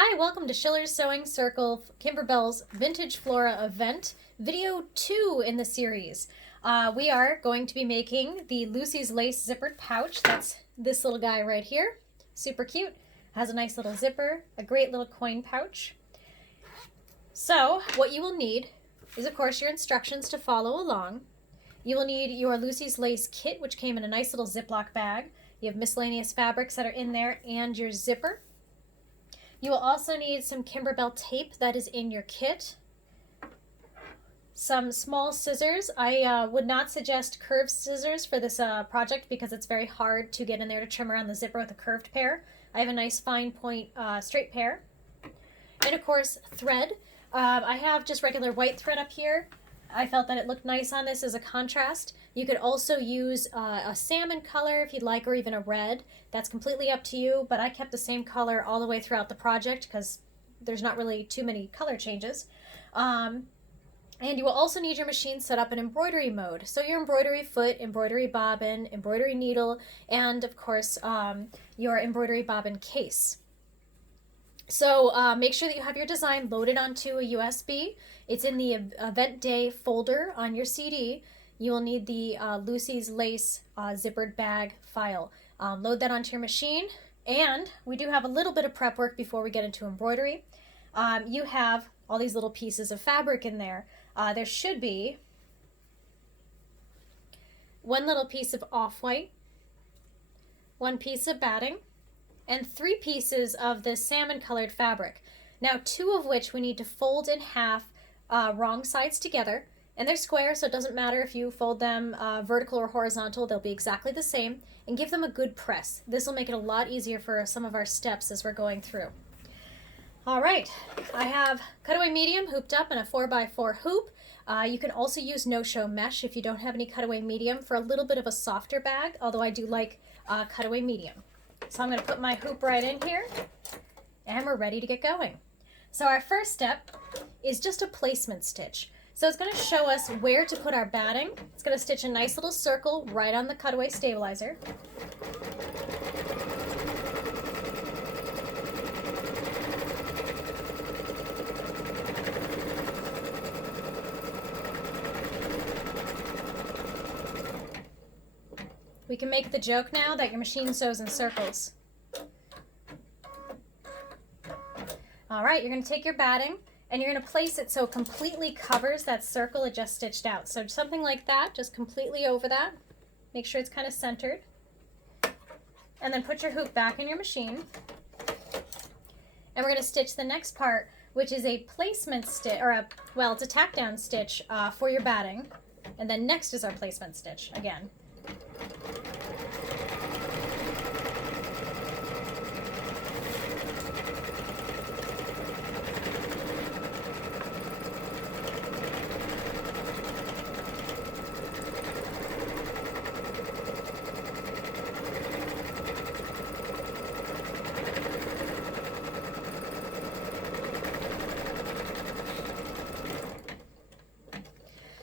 Hi, welcome to Schillers Sewing Circle Kimberbell's Vintage Flora Event, video 2 in the series. We are going to be making the Lucy's Lace Zippered pouch. That's this little guy right here. Super cute. Has a nice little zipper, a great little coin pouch. So what you will need is, of course, your instructions to follow along. You will need your Lucy's Lace kit, which came in a nice little Ziploc bag. You have miscellaneous fabrics that are in there and your zipper. You will also need some Kimberbell tape that is in your kit. Some small scissors. I would not suggest curved scissors for this project because it's very hard to get in there to trim around the zipper with a curved pair. I have a nice fine point straight pair. And of course, thread. I have just regular white thread up here. I felt that it looked nice on this as a contrast. You could also use a salmon color if you'd like, or even a red. That's completely up to you, but I kept the same color all the way throughout the project because there's not really too many color changes. And you will also need your machine set up in embroidery mode. So your embroidery foot, embroidery bobbin, embroidery needle, and of course your embroidery bobbin case. So make sure that you have your design loaded onto a USB. It's in the event day folder on your CD. You will need the Lucy's Lace zippered bag file. Load that onto your machine. And we do have a little bit of prep work before we get into embroidery. You have all these little pieces of fabric in there. There should be one little piece of off-white, one piece of batting, and 3 pieces of this salmon colored fabric. Now 2 of which we need to fold in half wrong sides together, and they're square, so it doesn't matter if you fold them vertical or horizontal, they'll be exactly the same, and give them a good press. This will make it a lot easier for some of our steps as we're going through. All right, I have cutaway medium hooped up in a 4x4 hoop. You can also use no-show mesh if you don't have any cutaway medium for a little bit of a softer bag, although I do like cutaway medium. So I'm going to put my hoop right in here, and we're ready to get going. So our first step is just a placement stitch. So it's going to show us where to put our batting. It's going to stitch a nice little circle right on the cutaway stabilizer. We can make the joke now that your machine sews in circles. All right, you're going to take your batting and you're going to place it so it completely covers that circle it just stitched out. So something like that, just completely over that. Make sure it's kind of centered. And then put your hoop back in your machine. And we're going to stitch the next part, which is a placement stitch, or it's a tack down stitch for your batting. And then next is our placement stitch again.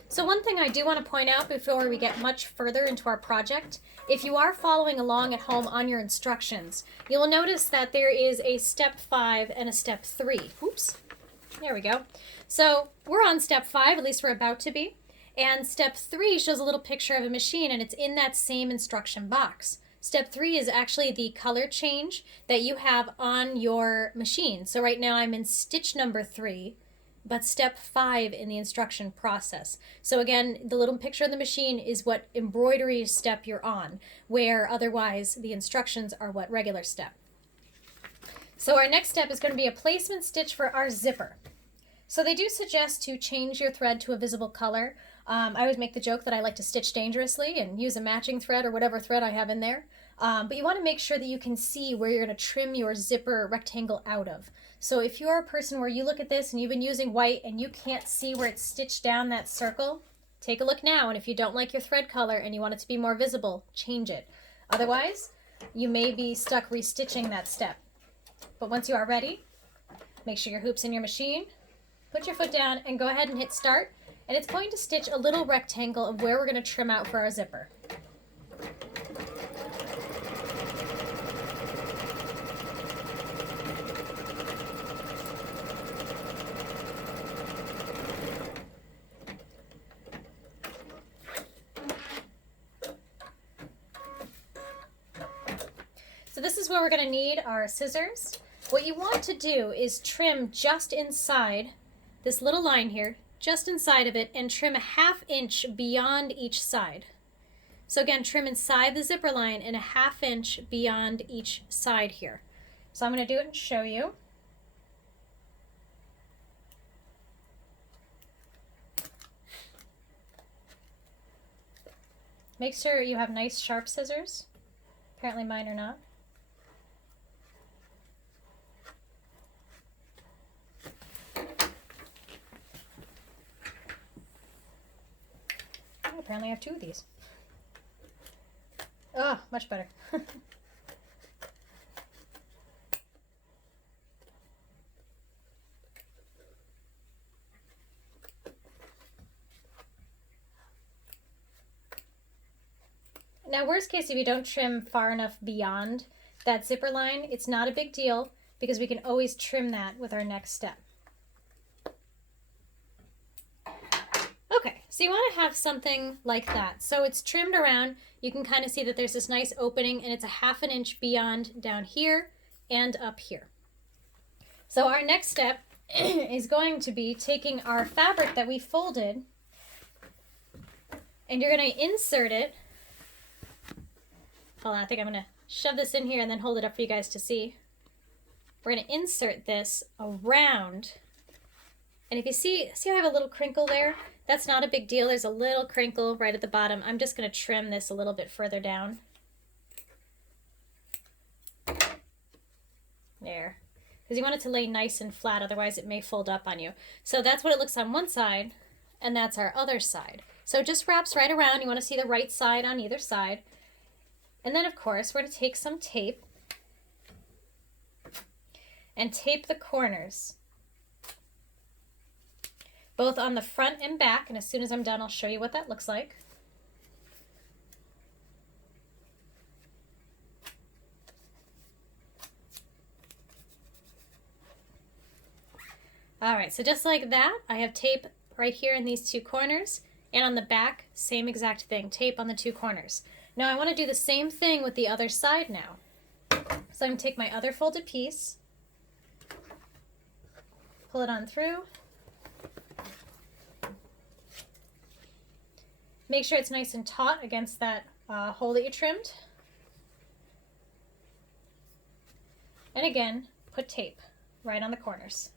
So one thing I do want to point out before we get much further into our project, if you are following along at home on your instructions, you will notice that there is a step 5 and a step 3. Oops, there we go. So we're on step 5, at least we're about to be, and step 3 shows a little picture of a machine and it's in that same instruction box. Step 3 is actually the color change that you have on your machine. So right now I'm in stitch number 3. But step 5 in the instruction process. So again, the little picture of the machine is what embroidery step you're on, where otherwise the instructions are what regular step. So our next step is going to be a placement stitch for our zipper. So they do suggest to change your thread to a visible color. I always make the joke that I like to stitch dangerously and use a matching thread or whatever thread I have in there. But you want to make sure that you can see where you're going to trim your zipper rectangle out of. So if you're a person where you look at this and you've been using white and you can't see where it's stitched down that circle, take a look now. And if you don't like your thread color and you want it to be more visible, change it. Otherwise, you may be stuck restitching that step. But once you are ready, make sure your hoop's in your machine, put your foot down and go ahead and hit start. And it's going to stitch a little rectangle of where we're going to trim out for our zipper. is where we're going to need our scissors. What you want to do is trim just inside this little line here, just inside of it, and trim a 1/2 inch beyond each side. So again, trim inside the zipper line and a 1/2 inch beyond each side here. So I'm going to do it and show you. Make sure you have nice sharp scissors. Apparently mine are not. Oh, apparently I have 2 of these. Oh, much better. Now, worst case, if you don't trim far enough beyond that zipper line, it's not a big deal because we can always trim that with our next step. Okay, so you want to have something like that. So it's trimmed around. You can kind of see that there's this nice opening, and it's a 1/2 inch beyond down here and up here. So our next step is going to be taking our fabric that we folded, and you're going to insert it. Hold on, I think I'm going to shove this in here and then hold it up for you guys to see. We're going to insert this around. And if you see how I have a little crinkle there? That's not a big deal. There's a little crinkle right at the bottom. I'm just going to trim this a little bit further down. There. Because you want it to lay nice and flat, otherwise it may fold up on you. So that's what it looks on one side, and that's our other side. So it just wraps right around. You want to see the right side on either side. And then, of course, we're going to take some tape and tape the corners, both on the front and back. And as soon as I'm done, I'll show you what that looks like. All right, so just like that, I have tape right here in these 2 corners, and on the back, same exact thing, tape on the 2 corners. Now I want to do the same thing with the other side now. So I'm going to take my other folded piece, pull it on through, make sure it's nice and taut against that hole that you trimmed, and again, put tape right on the corners.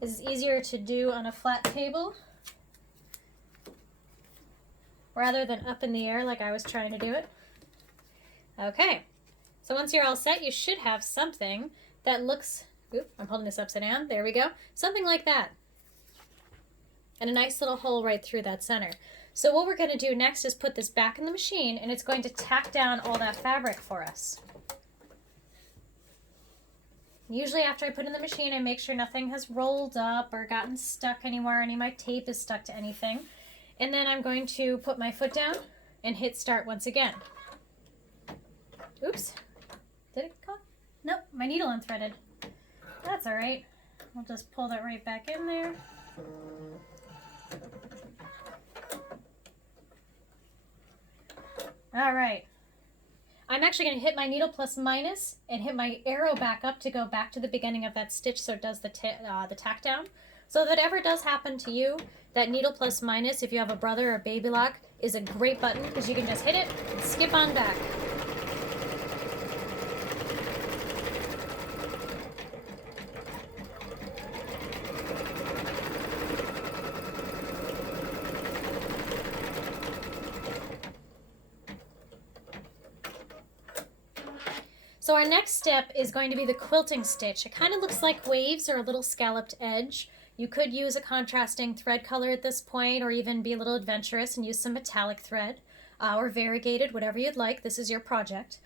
This is easier to do on a flat table rather than up in the air like I was trying to do it. Okay, so once you're all set, you should have something that looks, oop, I'm holding this upside down, there we go, something like that. And a nice little hole right through that center. So what we're going to do next is put this back in the machine, and it's going to tack down all that fabric for us. Usually after I put it in the machine, I make sure nothing has rolled up or gotten stuck anywhere, any of my tape is stuck to anything. And then I'm going to put my foot down and hit start once again. Oops. Did it come? Nope, my needle unthreaded. That's all right. I'll just pull that right back in there. All right. I'm actually going to hit my needle plus minus and hit my arrow back up to go back to the beginning of that stitch so it does the tack down. So if that ever does happen to you, that needle plus minus, if you have a brother or baby lock, is a great button because you can just hit it and skip on back. So our next step is going to be the quilting stitch. It kind of looks like waves or a little scalloped edge. You could use a contrasting thread color at this point, or even be a little adventurous and use some metallic thread or variegated, whatever you'd like. This is your project.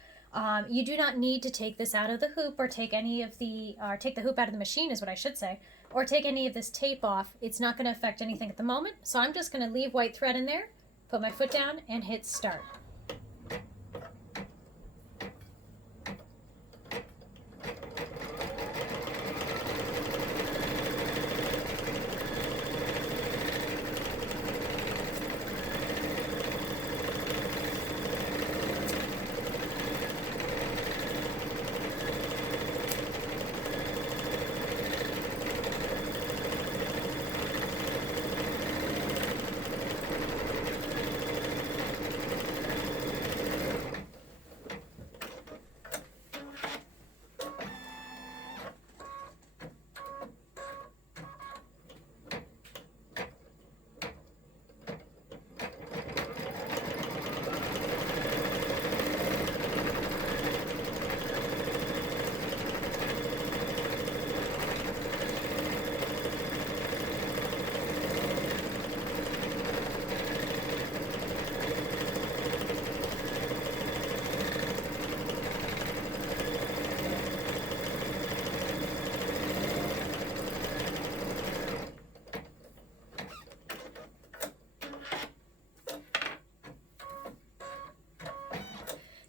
You do not need to take this out of the hoop or take any of the, take the hoop out of the machine is what I should say, or take any of this tape off. It's not going to affect anything at the moment. So I'm just going to leave white thread in there, put my foot down, and hit start.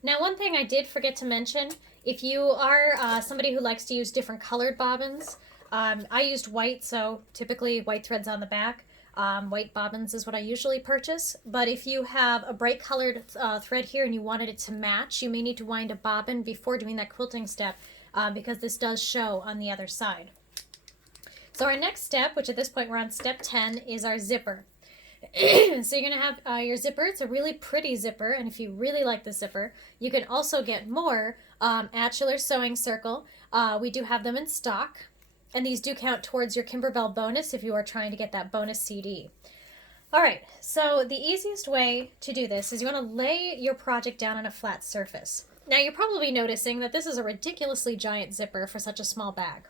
Now, one thing I did forget to mention, if you are somebody who likes to use different colored bobbins, I used white, so typically white threads on the back. White bobbins is what I usually purchase, but if you have a bright colored thread here and you wanted it to match, you may need to wind a bobbin before doing that quilting step because this does show on the other side. So our next step, which at this point we're on step 10, is our zipper. So you're going to have your zipper. It's a really pretty zipper, and if you really like the zipper, you can also get more at Schillers Sewing Circle. We do have them in stock, and these do count towards your Kimberbell bonus if you are trying to get that bonus CD. All right, so the easiest way to do this is you want to lay your project down on a flat surface. Now you're probably noticing that this is a ridiculously giant zipper for such a small bag.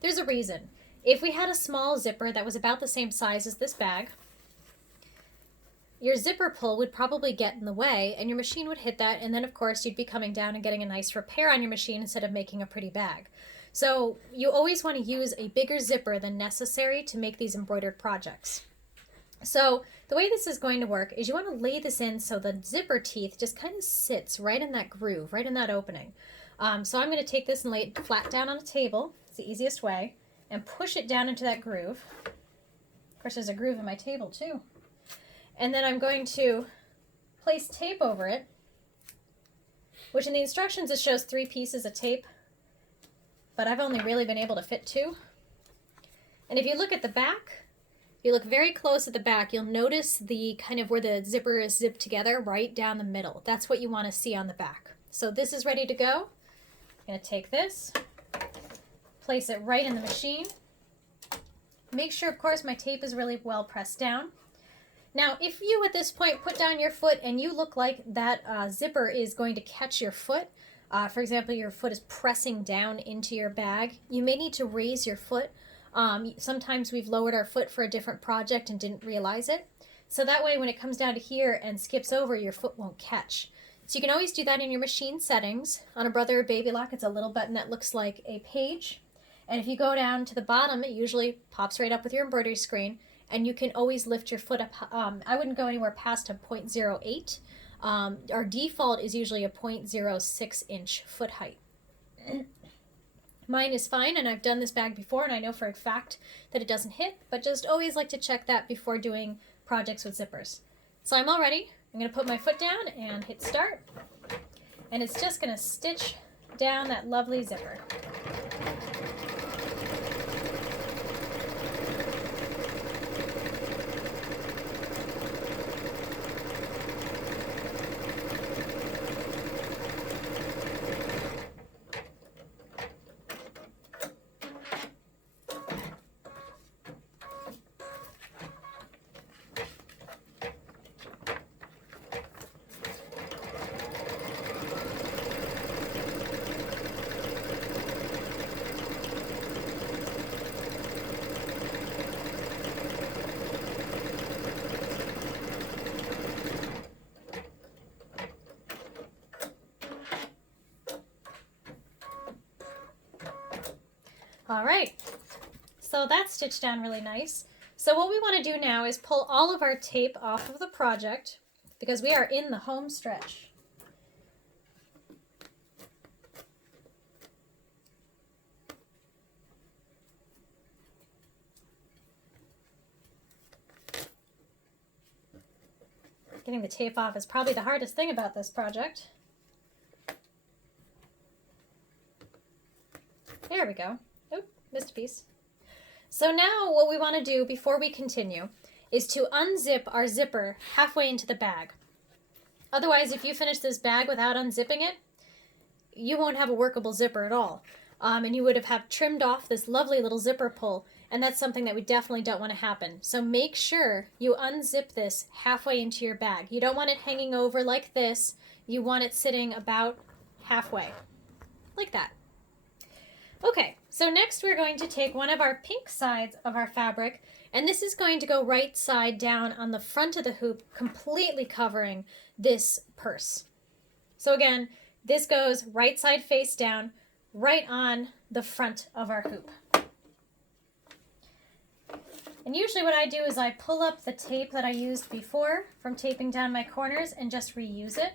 There's a reason. If we had a small zipper that was about the same size as this bag, your zipper pull would probably get in the way and your machine would hit that, and then of course you'd be coming down and getting a nice repair on your machine instead of making a pretty bag. So you always want to use a bigger zipper than necessary to make these embroidered projects. So the way this is going to work is you want to lay this in so the zipper teeth just kind of sits right in that groove, right in that opening. So I'm going to take this and lay it flat down on a table. It's the easiest way. And push it down into that groove. Of course, there's a groove in my table too. And then I'm going to place tape over it, which in the instructions it shows 3 pieces of tape, but I've only really been able to fit 2. And if you look at the back, if you look very close at the back, you'll notice the kind of where the zipper is zipped together right down the middle. That's what you want to see on the back. So this is ready to go. I'm going to take this, place it right in the machine. Make sure, of course, my tape is really well pressed down. Now, if you at this point put down your foot and you look like that zipper is going to catch your foot, for example, your foot is pressing down into your bag, you may need to raise your foot. Sometimes we've lowered our foot for a different project and didn't realize it. So that way when it comes down to here and skips over, your foot won't catch. So you can always do that in your machine settings. On a Brother or Baby Lock, it's a little button that looks like a page. And if you go down to the bottom, it usually pops right up with your embroidery screen. And you can always lift your foot up. I wouldn't go anywhere past a 0.08. Our default is usually a 0.06 inch foot height. Mine is fine, and I've done this bag before, and I know for a fact that it doesn't hit, but just always like to check that before doing projects with zippers. So I'm all ready. I'm going to put my foot down and hit start, and it's just going to stitch down that lovely zipper. All right, so that's stitched down really nice. So what we want to do now is pull all of our tape off of the project because we are in the home stretch. Getting the tape off is probably the hardest thing about this project. There we go. Oop, missed a piece. So now what we want to do before we continue is to unzip our zipper halfway into the bag. Otherwise, if you finish this bag without unzipping it, you won't have a workable zipper at all. And you would have trimmed off this lovely little zipper pull, and that's something that we definitely don't want to happen. So make sure you unzip this halfway into your bag. You don't want it hanging over like this. You want it sitting about halfway, like that. Okay, so next we're going to take one of our pink sides of our fabric, and this is going to go right side down on the front of the hoop, completely covering this purse. So again, this goes right side face down, right on the front of our hoop. And usually what I do is I pull up the tape that I used before from taping down my corners and just reuse it.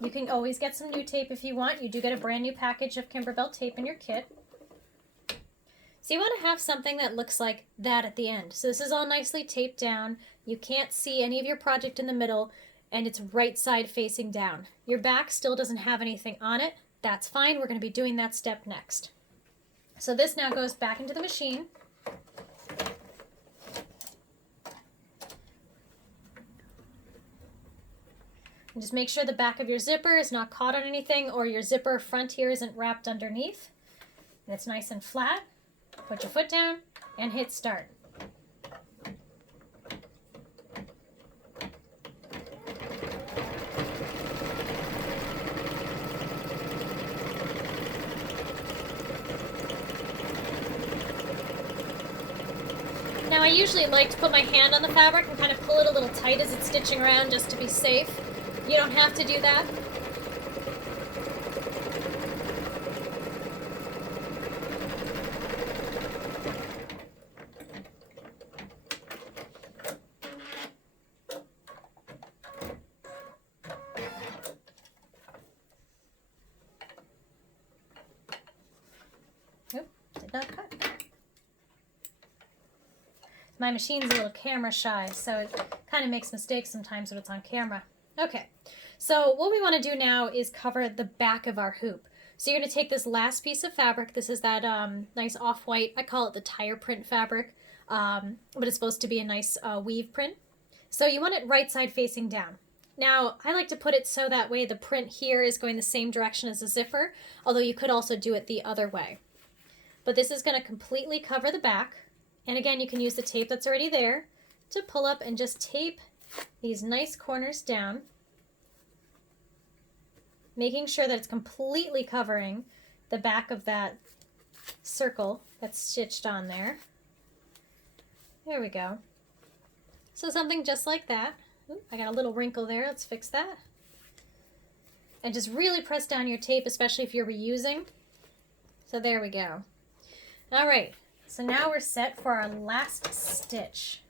You can always get some new tape if you want. You do get a brand new package of Kimberbell tape in your kit. So you want to have something that looks like that at the end. So this is all nicely taped down. You can't see any of your project in the middle, and it's right side facing down. Your back still doesn't have anything on it. That's fine. We're going to be doing that step next. So this now goes back into the machine. And just make sure the back of your zipper is not caught on anything, or your zipper front here isn't wrapped underneath. And it's nice and flat. Put your foot down and hit start. Now I usually like to put my hand on the fabric and kind of pull it a little tight as it's stitching around just to be safe. You don't have to do that. Nope, did not cut. My machine's a little camera shy, so it kind of makes mistakes sometimes when it's on camera. Okay, so what we want to do now is cover the back of our hoop. So you're going to take this last piece of fabric. This is that nice off-white, I call it the tire print fabric, but it's supposed to be a nice weave print. So you want it right side facing down. Now, I like to put it so that way the print here is going the same direction as the zipper, although you could also do it the other way. But this is going to completely cover the back. And again, you can use the tape that's already there to pull up and just tape these nice corners down, making sure that it's completely covering the back of that circle that's stitched on there. There we go. So something just like that. Ooh, I got a little wrinkle there. Let's fix that. And just really press down your tape, especially if you're reusing. So there we go. All right. So now we're set for our last stitch.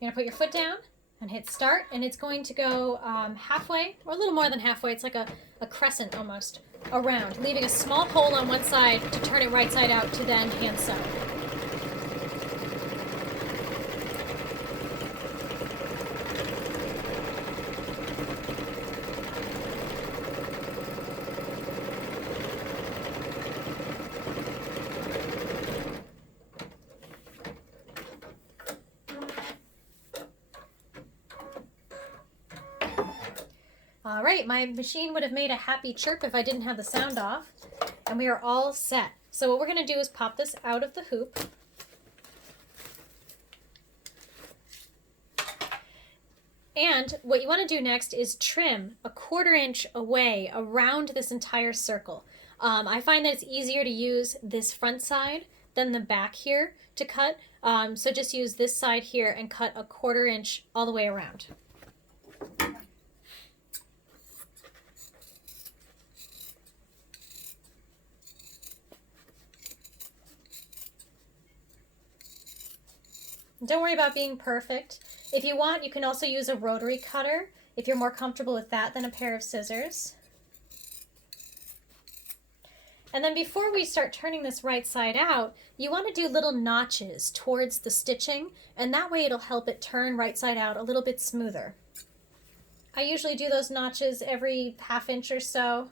You're going to put your foot down and hit start, and it's going to go halfway, or a little more than halfway. It's like a crescent almost, around, leaving a small hole on one side to turn it right side out to then hand sew. All right, my machine would have made a happy chirp if I didn't have the sound off, and we are all set. So what we're going to do is pop this out of the hoop. And what you want to do next is trim a 1/4 inch away around this entire circle. I find that it's easier to use this front side than the back here to cut, so just use this side here and cut a 1/4 inch all the way around. Don't worry about being perfect. If you want, you can also use a rotary cutter if you're more comfortable with that than a pair of scissors. And then before we start turning this right side out, you want to do little notches towards the stitching, and that way it'll help it turn right side out a little bit smoother. I usually do those notches every 1/2 inch or so.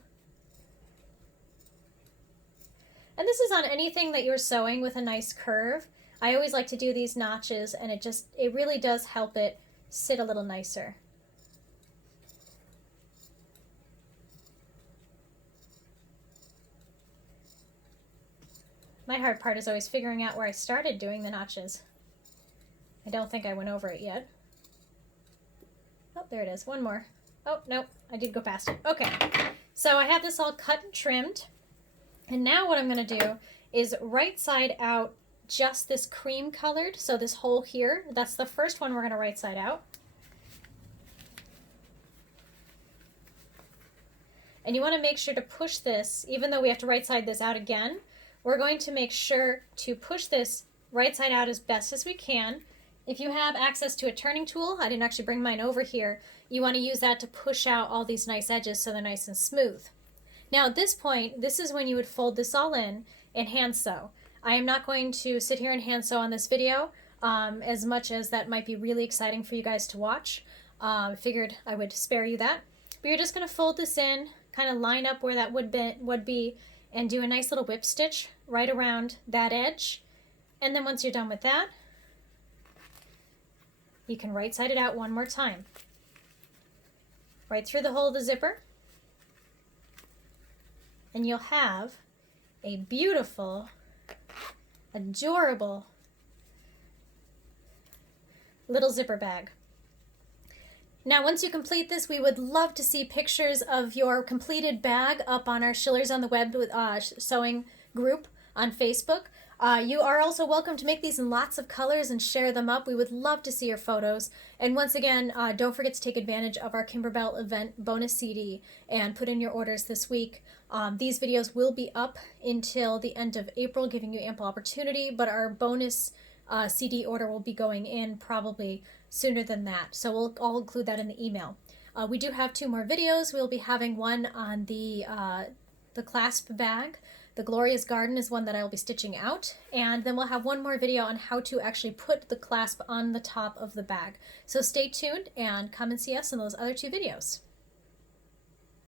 And this is on anything that you're sewing with a nice curve. I always like to do these notches, and it really does help it sit a little nicer. My hard part is always figuring out where I started doing the notches. I don't think I went over it yet. Oh, there it is. One more. Oh, no, I did go past it. Okay, so I have this all cut and trimmed. And now what I'm going to do is right side out just this cream colored, so this hole here, that's the first one we're going to right side out. And you want to make sure to push this, even though we have to right side this out again, we're going to make sure to push this right side out as best as we can If you have access to a turning tool, I didn't actually bring mine over here, you want to use that to push out all these nice edges so they're nice and smooth. Now at this point, this is when you would fold this all in and hand sew. I am not going to sit here and hand sew on this video, as much as that might be really exciting for you guys to watch. Figured I would spare you that. But you're just going to fold this in, kind of line up where that would be, and do a nice little whip stitch right around that edge. And then once you're done with that, you can right side it out one more time. Right through the hole of the zipper. And you'll have a beautiful, adorable little zipper bag. Now, once you complete this, we would love to see pictures of your completed bag up on our Schillers on the Web with sewing group on Facebook. You are also welcome to make these in lots of colors and share them up. We would love to see your photos. And once again, don't forget to take advantage of our Kimberbell Event bonus CD and put in your orders this week. These videos will be up until the end of April, giving you ample opportunity, but our bonus CD order will be going in probably sooner than that. So I'll include that in the email. We do have 2 more videos. We'll be having one on the clasp bag. The Gloria's Garden is one that I will be stitching out, and then we'll have one more video on how to actually put the clasp on the top of the bag. So stay tuned and come and see us in those other 2 videos.